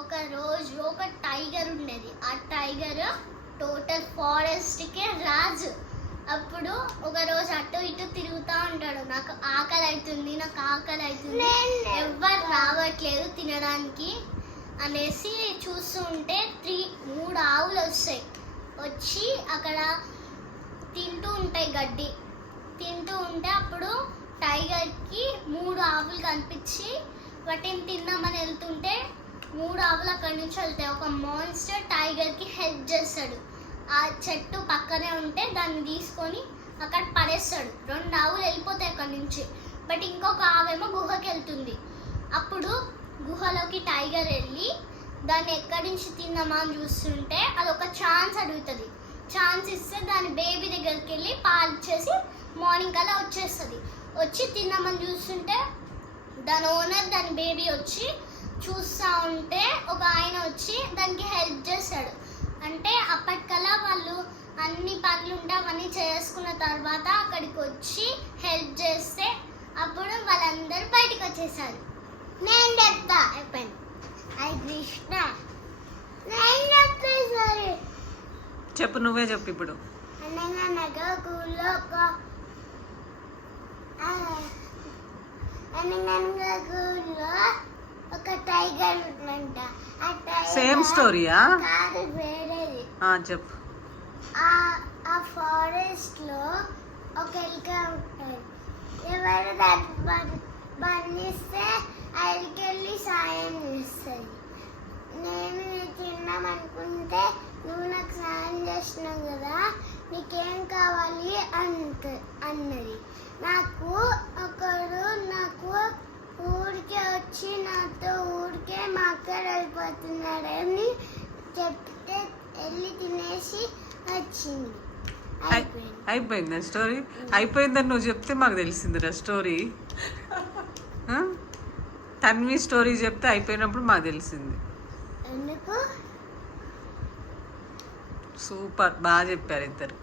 ఒక రోజు ఒక టైగర్ ఉండేది. ఆ టైగర్ టోటల్ ఫారెస్ట్కే రాజు. అప్పుడు ఒక రోజు అటు ఇటు తిరుగుతూ ఉంటాడు. నాకు ఆకలి అవుతుంది, ఎవ్వరు రావట్లేదు తినడానికి అనేసి చూస్తూ ఉంటే 3 ఆవులు వస్తాయి. వచ్చి అక్కడ తింటూ ఉంటాయి, గడ్డి తింటూ ఉంటే అప్పుడు టైగర్కి 3 ఆవులు కనిపించి వాటిని తిందామని వెళ్తుంటే 3 ఆవులు అక్కడి నుంచి వెళ్తాయి. ఒక మాన్స్టర్ టైగర్కి హెల్ప్ చేస్తాడు. ఆ చెట్టు పక్కనే ఉంటే దాన్ని తీసుకొని అక్కడ పడేస్తాడు. 2 ఆవులు వెళ్ళిపోతాయి అక్కడి నుంచి. బట్ ఇంకొక ఆవేమో గుహకి వెళ్తుంది. అప్పుడు గుహలోకి టైగర్ వెళ్ళి దాన్ని ఎక్కడి నుంచి తిందామా అని చూస్తుంటే అది ఒక ఛాన్స్ అడుగుతుంది. ఛాన్స్ ఇస్తే దాని బేబీ దగ్గరికి వెళ్ళి పాలు ఇచ్చేసి మార్నింగ్ కల్లా వచ్చేస్తుంది. వచ్చి తిందామని చూస్తుంటే దాని ఓనర్ దాని బేబీ వచ్చి చూస్తూ ఉంటే ఒక ఆయన వచ్చి దానికి హెల్ప్ చేస్తాడు. అంటే అప్పటికల్లా వాళ్ళు అన్ని పనులు ఉంటే అవన్నీ చేసుకున్న తర్వాత అక్కడికి వచ్చి హెల్ప్ చేస్తే అప్పుడు వాళ్ళందరూ బయటకు వచ్చేసారు. నేను చెప్తా అయిపోయింది. అది కృష్ణ చెప్పు, నువ్వే చెప్పు ఇప్పుడు. అనగనగా ఊళ్ళో ఒక టైగర్ ఉందంట. సేమ్ స్టోరీయా? కాదు, వేరేది. చెప్పు. ఆ ఫారెస్ట్ లో ఒక ఎలుక ఉంటుంది. ఎవరు దాన్ని బంధిస్తే ఆ ఎలుకెళ్ళి సాయం చేస్తుంది. నేను తిన్నామనుకుంటే నువ్వు నాకు సాయం చేసినావు కదా, నీకేం కావాలి అన్నది. నాకు ఊరికే వచ్చి నాతో ఊరికే మా అక్కడ వెళ్ళిపోతున్నాడని చెప్తే వెళ్ళి తినేసి వచ్చింది. అయిపోయిందా స్టోరీ? అయిపోయిందని నువ్వు చెప్తే మాకు తెలిసిందిరా స్టోరీ. తన్వి స్టోరీ చెప్తే అయిపోయినప్పుడు మాకు తెలిసింది. ఎందుకు? సూపర్, బాగా చెప్పారు ఇద్దరు.